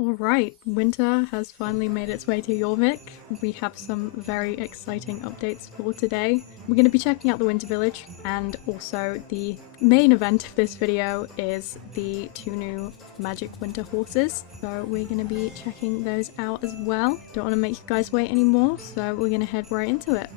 Alright, winter has finally made its way to Jorvik. We have some very exciting updates for today. We're going to be checking out the Winter Village, and also the main event of this video is the 2 new magic winter horses. So we're going to be checking those out as well. Don't want to make you guys wait anymore, so we're going to head right into it.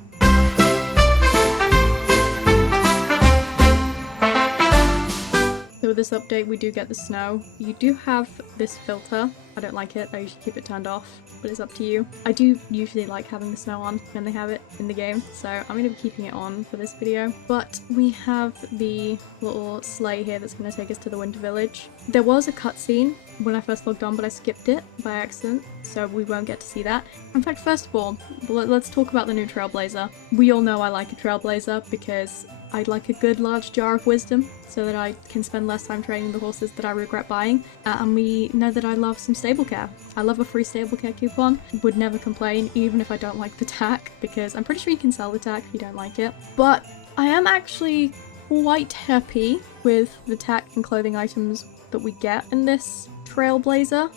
So with this update we do get the snow. You do have this filter. I don't like it, I usually keep it turned off, but it's up to you. I do usually like having the snow on when they have it in the game, so I'm going to be keeping it on for this video. But we have the little sleigh here that's going to take us to the Winter Village. There was a cutscene when I first logged on, but I skipped it by accident, so we won't get to see that. In fact, first of all, let's talk about the new Trailblazer. We all know I like a Trailblazer because I'd like a good large jar of wisdom so that I can spend less time training the horses that I regret buying. And we know that I love some stable care. I love a free stable care coupon. Would never complain even if I don't like the tack, because I'm pretty sure you can sell the tack if you don't like it. But I am actually quite happy with the tack and clothing items that we get in this Trailblazer.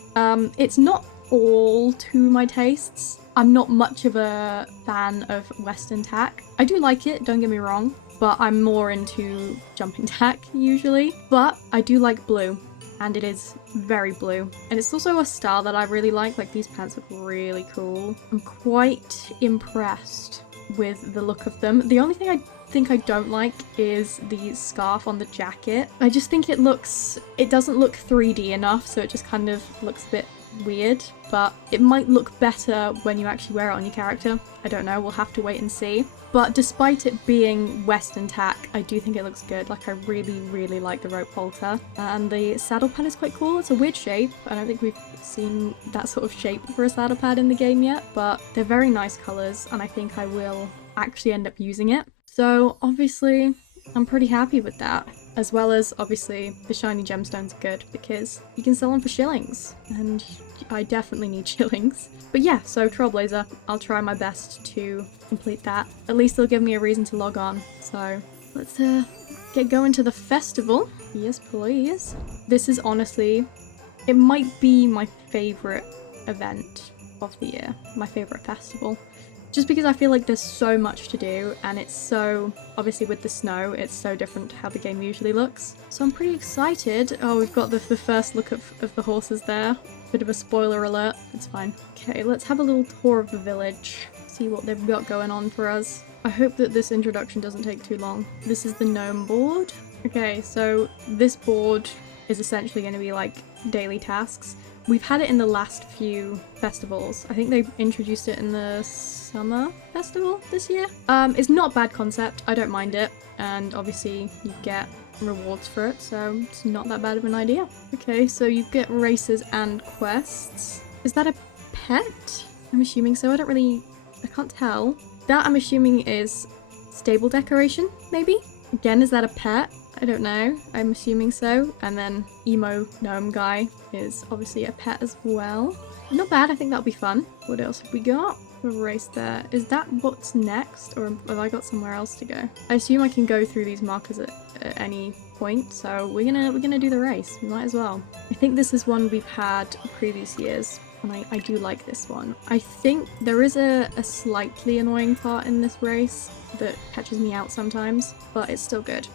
It's not all to my tastes. I'm not much of a fan of Western tack. I do like it, don't get me wrong, but I'm more into jumping tack usually. But I do like blue, and it is very blue. And it's also a style that I really like these pants look really cool. I'm quite impressed with the look of them. The only thing I think I don't like is the scarf on the jacket. I just think it doesn't look 3D enough, so it just kind of looks a bit weird, but it might look better when you actually wear it on your character. I don't know, we'll have to wait and see. But despite it being Western tack, I do think it looks good. Like, I really like the rope halter. And the saddle pad is quite cool. It's a weird shape. I don't think we've seen that sort of shape for a saddle pad in the game yet, but they're very nice colours, and I think I will actually end up using it. So obviously, I'm pretty happy with that. As well as, obviously, the shiny gemstones are good because you can sell them for shillings, and I definitely need shillings. But yeah, so Trailblazer, I'll try my best to complete that. At least they'll give me a reason to log on. So let's get going to the festival. Yes, please. This is honestly, it might be my favourite event of the year, my favourite festival. Just because I feel like there's so much to do, and it's so, obviously with the snow, it's so different to how the game usually looks. So I'm pretty excited. Oh, we've got the first look of the horses there. Bit of a spoiler alert, it's fine. Okay, let's have a little tour of the village, see what they've got going on for us. I hope that this introduction doesn't take too long. This is the gnome board. Okay, so this board is essentially going to be like daily tasks. We've had it in the last few festivals. I think they introduced it in the summer festival this year. It's not a bad concept, I don't mind it, and obviously you get rewards for it, so it's not that bad of an idea. Okay, so you get races and quests. Is that a pet? I'm assuming so, I can't tell. That I'm assuming is stable decoration, maybe? Again, is that a pet? I don't know, I'm assuming so. And then emo gnome guy is obviously a pet as well. Not bad, I think that'll be fun. What else have we got? A race there. Is that what's next, or have I got somewhere else to go? I assume I can go through these markers at any point, so we're gonna do the race. We might as well. I think this is one we've had previous years, and I do like this one. I think there is a slightly annoying part in this race that catches me out sometimes, but it's still good.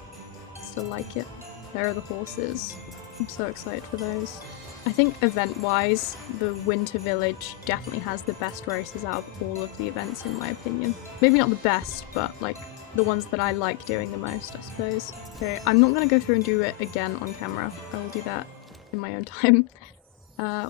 Still like it. There are the horses. I'm so excited for those. I think event-wise, the Winter Village definitely has the best races out of all of the events in my opinion. Maybe not the best, but like the ones that I like doing the most, I suppose. Okay, I'm not going to go through and do it again on camera. I will do that in my own time.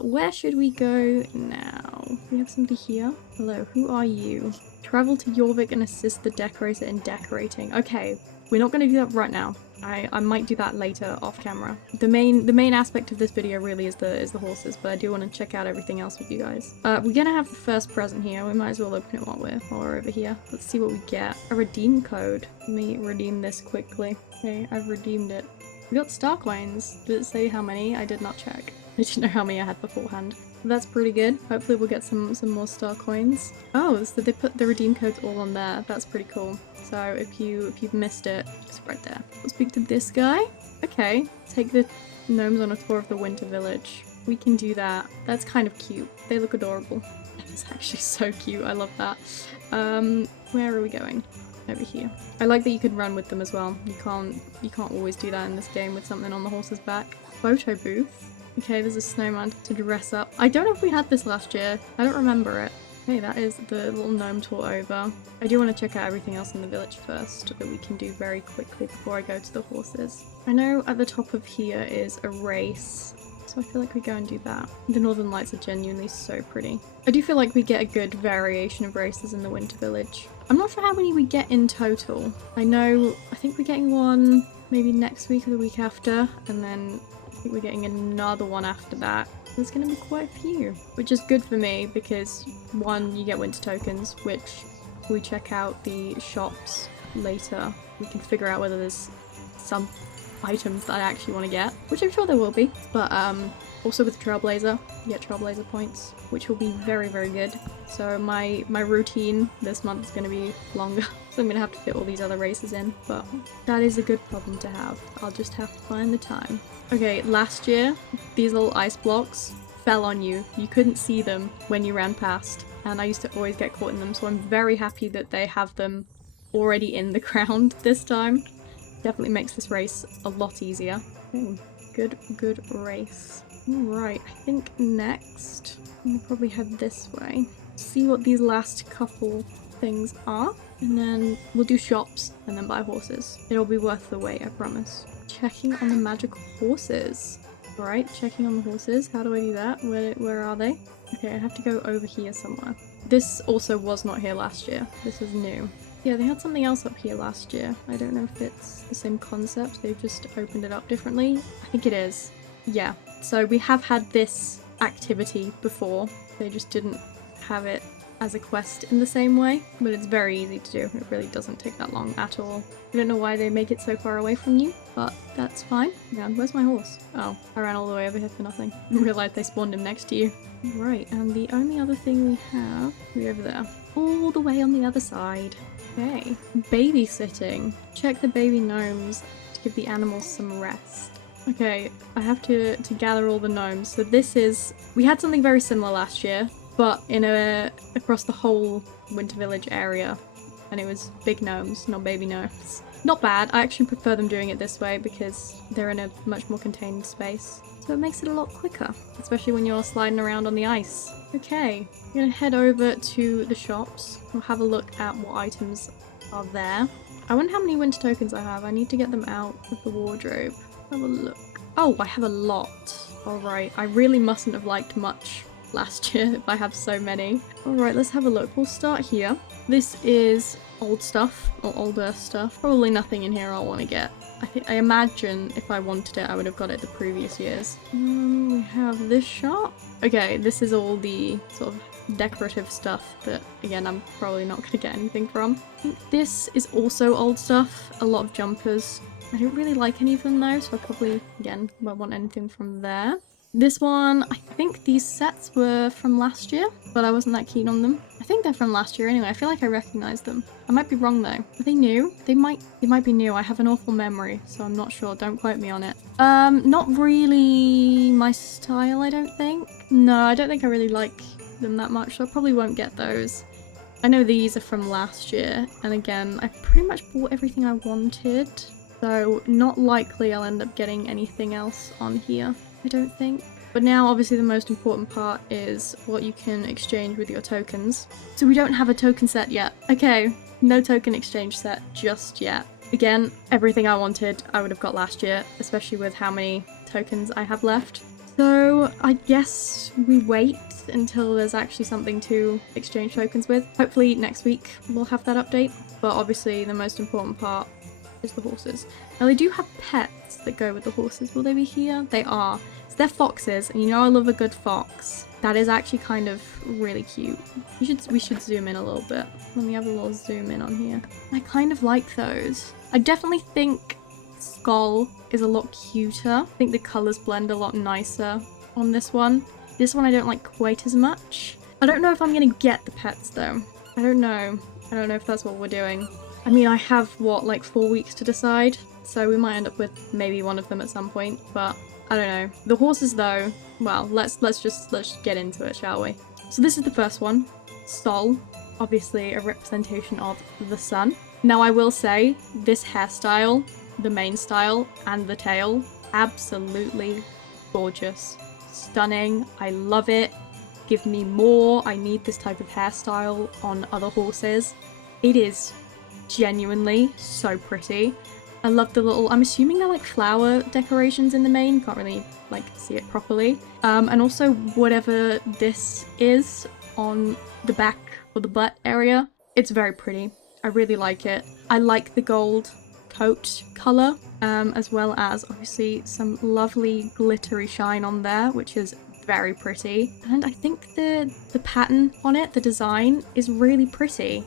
Where should we go now? We have somebody here. Hello, who are you? Travel to Jorvik and assist the decorator in decorating. Okay, we're not going to do that right now. I might do that later off camera. The main aspect of this video really is the horses, but I do want to check out everything else with you guys. We're gonna have the first present here. We might as well open it while we're over here. Let's see what we get. A redeem code. Let me redeem this quickly. Okay, I've redeemed it. We got star coins. Did it say how many? I did not check. I didn't know how many I had beforehand. That's pretty good. Hopefully we'll get some more star coins. Oh, so they put the redeem codes all on there. That's pretty cool. So if you've missed it, just right there. We'll speak to this guy. Okay, take the gnomes on a tour of the Winter Village. we can do that. That's kind of cute. They look adorable. It's actually so cute. I love that. Where are we going? Over here. I like that you can run with them as well. You can't always do that in this game with something on the horse's back. Photo booth. Okay, there's a snowman to dress up. I don't know if we had this last year. I don't remember it. Okay, that is the little gnome tour over. I do want to check out everything else in the village first that we can do very quickly before I go to the horses. I know at the top of here is a race, so I feel like we go and do that. The northern lights are genuinely so pretty. I do feel like we get a good variation of races in the winter village. I'm not sure how many we get in total. I think we're getting one maybe next week or the week after, and then I think we're getting another one after that. There's going to be quite a few, which is good for me because one, you get winter tokens, which if we check out the shops later, we can figure out whether there's some items that I actually want to get, which I'm sure there will be. But also with Trailblazer, you get Trailblazer points, which will be very, very good. So my routine this month is going to be longer, so I'm going to have to fit all these other races in, but that is a good problem to have. I'll just have to find the time. Okay, last year, these little ice blocks fell on you. You couldn't see them when you ran past, and I used to always get caught in them, so I'm very happy that they have them already in the ground this time. Definitely makes this race a lot easier. Okay, good race. Alright, I think next we'll probably head this way. See what these last couple things are, and then we'll do shops and then buy horses. It'll be worth the wait, I promise. Checking on the magical horses. Alright, checking on the horses. How do I do that? Where are they? Okay, I have to go over here somewhere. This also was not here last year. This is new. Yeah, they had something else up here last year. I don't know if it's the same concept. They've just opened it up differently. I think it is. Yeah. So we have had this activity before. They just didn't have it as a quest in the same way, but it's very easy to do. It really doesn't take that long at all. I don't know why they make it so far away from you, but that's fine. Yeah, where's my horse? Oh, I ran all the way over here for nothing. I realized they spawned him next to you. Right, and the only other thing we have is over there. All the way on the other side. Okay. Babysitting. Check the baby gnomes to give the animals some rest. Okay, I have to gather all the gnomes. So this is... We had something very similar last year, but across the whole Winter Village area, and it was big gnomes, not baby gnomes. Not bad. I actually prefer them doing it this way because they're in a much more contained space. So it makes it a lot quicker, especially when you're sliding around on the ice. Okay, we're gonna head over to the shops. We'll have a look at what items are there. I wonder how many winter tokens I have. I need to get them out of the wardrobe. Have a look. Oh, I have a lot. Alright, I really mustn't have liked much last year if I have so many. Alright, let's have a look. We'll start here. This is old stuff, or older stuff. Probably nothing in here I'll want to get. I imagine if I wanted it, I would have got it the previous years. We have this shop. Okay, this is all the sort of decorative stuff that, again, I'm probably not going to get anything from. I think this is also old stuff. A lot of jumpers. I don't really like any of them though, so I probably, again, won't want anything from there. This one, I think these sets were from last year, but I wasn't that keen on them. I think they're from last year anyway. I feel like I recognize them. I might be wrong though. Are they new? They might be new. I have an awful memory, so I'm not sure. Don't quote me on it. Not really my style, I don't think. No, I don't think I really like them that much, so I probably won't get those. I know these are from last year, and again, I pretty much bought everything I wanted, so not likely I'll end up getting anything else on here, I don't think. But now, obviously, the most important part is what you can exchange with your tokens. So we don't have a token set yet. Okay, no token exchange set just yet. Again, everything I wanted I would have got last year, especially with how many tokens I have left. So I guess we wait until there's actually something to exchange tokens with. Hopefully next week we'll have that update. But obviously the most important part is the horses. Now they do have pets that go with the horses. Will they be here? They are. So they're foxes, and you know I love a good fox. That is actually kind of really cute. We should zoom in a little bit. Let me have a little zoom in on here. I kind of like those. I definitely think Skull is a lot cuter. I think the colours blend a lot nicer on this one. This one I don't like quite as much. I don't know if I'm gonna get the pets though. I don't know. I don't know if that's what we're doing. I mean, I have, what, like 4 weeks to decide? So we might end up with maybe one of them at some point, but I don't know. The horses though, well, let's just get into it, shall we? So this is the first one. Sol, obviously a representation of the sun. Now I will say, this hairstyle, the mane style, and the tail, absolutely gorgeous. Stunning. I love it. Give me more. I need this type of hairstyle on other horses. It is genuinely so pretty. I love the little, I'm assuming they're like flower decorations in the mane. Can't really like see it properly. And also whatever this is on the back or the butt area, it's very pretty. I really like it. I like the gold coat color, as well as obviously some lovely glittery shine on there, which is very pretty. And I think the pattern on it, the design, is really pretty.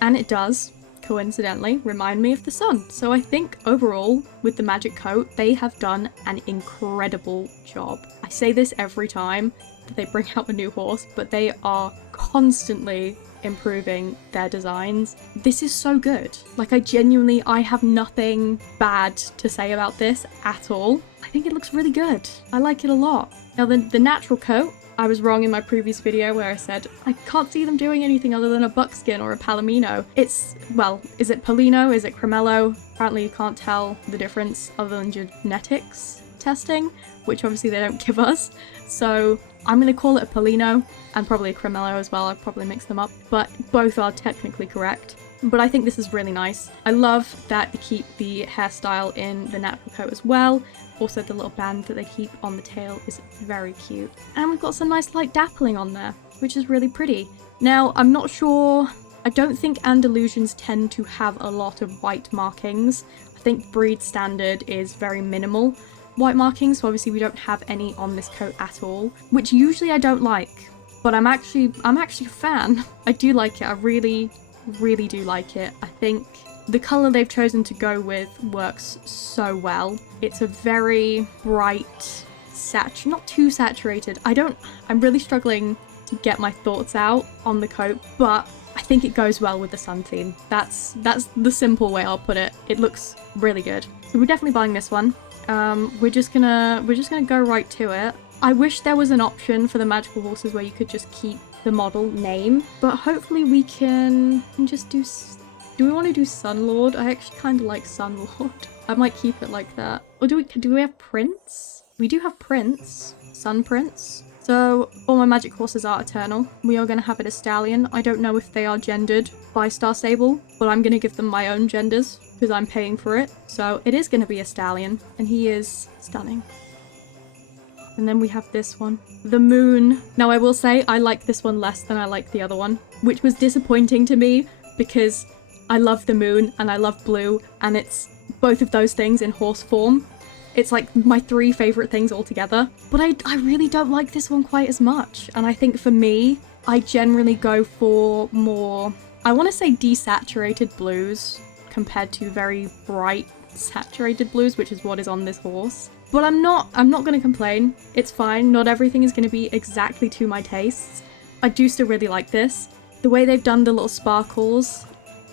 And it does, coincidentally, remind me of the sun. So I think overall, with the magic coat, they have done an incredible job. I say this every time that they bring out a new horse, but they are constantly improving their designs. This is so good. Like, I have nothing bad to say about this at all. I think it looks really good. I like it a lot. Now the natural coat, I was wrong in my previous video where I said I can't see them doing anything other than a buckskin or a palomino. It's, well, is it Polino? Is it Cremello? Apparently you can't tell the difference other than genetics testing, which obviously they don't give us. So I'm going to call it a Polino and probably a Cremello as well. I'll probably mix them up, but both are technically correct. But I think this is really nice. I love that they keep the hairstyle in the natural coat as well. Also the little band that they keep on the tail is very cute. And we've got some nice light dappling on there, which is really pretty. Now, I'm not sure, I don't think Andalusians tend to have a lot of white markings. I think breed standard is very minimal white markings, so obviously we don't have any on this coat at all, which usually I don't like. But I'm actually a fan. I do like it. I really do like it. I think the colour they've chosen to go with works so well. It's a very bright, not too saturated. I'm really struggling to get my thoughts out on the coat, but I think it goes well with the sun theme. That's the simple way I'll put it. It looks really good. So we're definitely buying this one. We're just gonna go right to it. I wish there was an option for the magical horses where you could just keep the model name, but hopefully we can just do we want to do Sunlord? I actually kind of like Sunlord. I might keep it like that. Or do we have Prince? We do have Prince. Sun Prince. So all my magic horses are eternal. We are going to have it a stallion. I don't know if they are gendered by Star Stable, but I'm going to give them my own genders because I'm paying for it. So it is going to be a stallion, and he is stunning. And then we have this one, the moon. Now I will say I like this one less than I like the other one, which was disappointing to me because I love the moon and I love blue, and it's both of those things in horse form. It's like my 3 favorite things altogether, but I really don't like this one quite as much. And I think for me, I generally go for more, I want to say desaturated blues compared to very bright saturated blues, which is what is on this horse. But I'm not going to complain. It's fine. Not everything is going to be exactly to my tastes. I do still really like this. The way they've done the little sparkles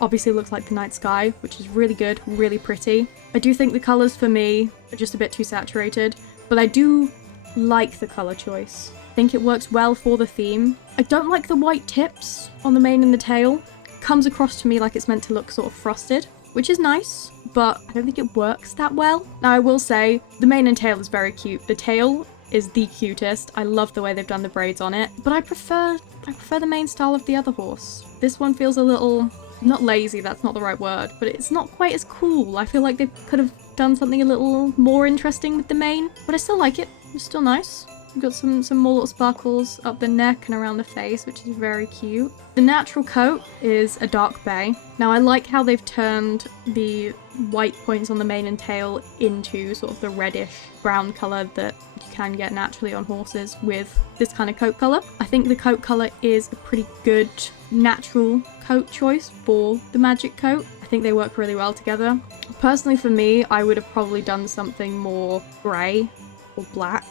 obviously looks like the night sky, which is really good, really pretty. I do think the colours for me are just a bit too saturated, but I do like the colour choice. I think it works well for the theme. I don't like the white tips on the mane and the tail. It comes across to me like it's meant to look sort of frosted, which is nice, but I don't think it works that well. Now I will say, the mane and tail is very cute. The tail is the cutest. I love the way they've done the braids on it, but I prefer the mane style of the other horse. This one feels a little, not lazy, that's not the right word, but it's not quite as cool. I feel like they could have done something a little more interesting with the mane, but I still like it. It's still nice. We've got some more little sparkles up the neck and around the face, which is very cute. The natural coat is a dark bay. Now I like how they've turned the white points on the mane and tail into sort of the reddish brown colour that you can get naturally on horses with this kind of coat colour. I think the coat colour is a pretty good natural coat choice for the magic coat. I think they work really well together. Personally for me, I would have probably done something more grey or black.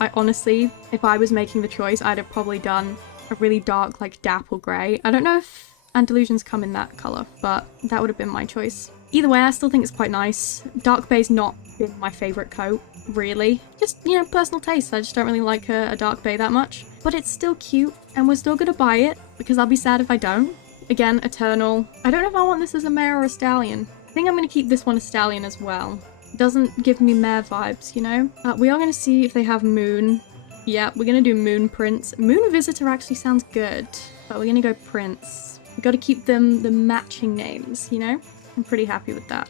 I honestly, if I was making the choice, I'd have probably done a really dark, like dapple grey. I don't know if Andalusians come in that colour, but that would have been my choice. Either way, I still think it's quite nice. Dark bay's not been my favourite coat. really. Just, you know, personal taste. I just don't really like a dark bay that much. But it's still cute, and we're still gonna buy it, because I'll be sad if I don't. Again, Eternal. I don't know if I want this as a mare or a stallion. I think I'm gonna keep this one a stallion as well. It doesn't give me mare vibes, you know? We are gonna see if they have Moon. Yeah, we're gonna do Moon Prince. Moon Visitor actually sounds good, but we're gonna go Prince. We gotta keep them the matching names, you know? I'm pretty happy with that.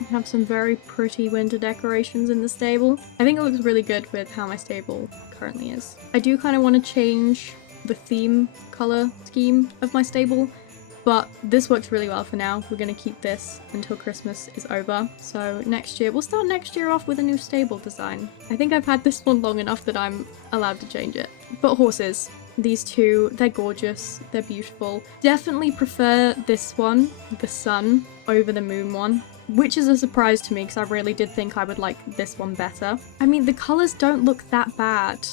We have some very pretty winter decorations in the stable. I think it looks really good with how my stable currently is. I do kind of want to change the theme color scheme of my stable, but this works really well for now. We're going to keep this until Christmas is over. So next year, we'll start next year off with a new stable design. I think I've had this one long enough that I'm allowed to change it. But horses. These two, they're gorgeous, they're beautiful. Definitely prefer this one, the sun, over the moon one, which is a surprise to me because I really did think I would like this one better. I mean, the colours don't look that bad,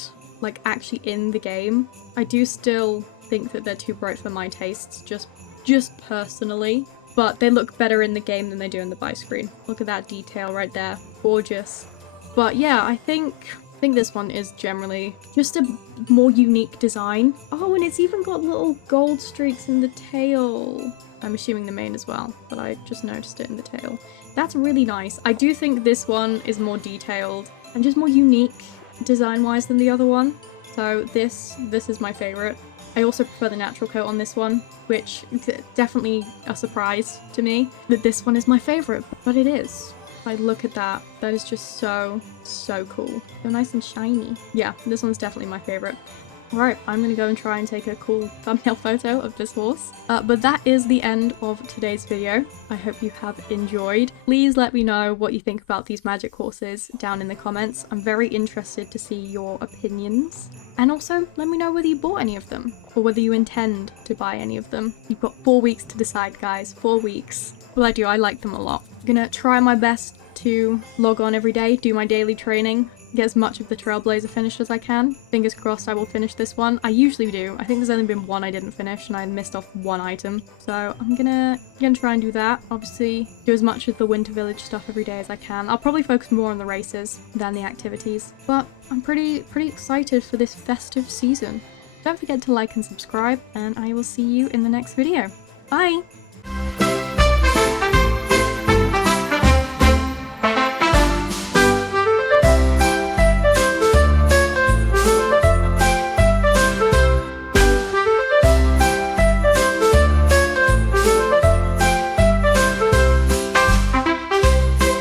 like actually in the game. I do still think that they're too bright for my tastes, just personally, but they look better in the game than they do in the buy screen. Look at that detail right there, gorgeous. But yeah, I think this one is generally just a more unique design. Oh, and it's even got little gold streaks in the tail. I'm assuming the mane as well, but I just noticed it in the tail. That's really nice. I do think this one is more detailed and just more unique design-wise than the other one. So this is my favorite. I also prefer the natural coat on this one, which is definitely a surprise to me that this one is my favorite, but it is. Like, look at that. That is just so cool. So nice and shiny. Yeah, this one's definitely my favorite. Alright, I'm gonna go and try and take a cool thumbnail photo of this horse. But that is the end of today's video. I hope you have enjoyed. Please let me know what you think about these magic horses down in the comments. I'm very interested to see your opinions. And also, let me know whether you bought any of them, or whether you intend to buy any of them. You've got 4 weeks to decide, guys. 4 weeks. Well, I like them a lot. I'm gonna try my best to log on every day, do my daily training, get as much of the Trailblazer finished as I can. Fingers crossed I will finish this one. I usually do. I think there's only been one I didn't finish and I missed off one item. So I'm gonna try and do that. Obviously, do as much of the Winter Village stuff every day as I can. I'll probably focus more on the races than the activities. But I'm pretty excited for this festive season. Don't forget to like and subscribe, and I will see you in the next video. Bye!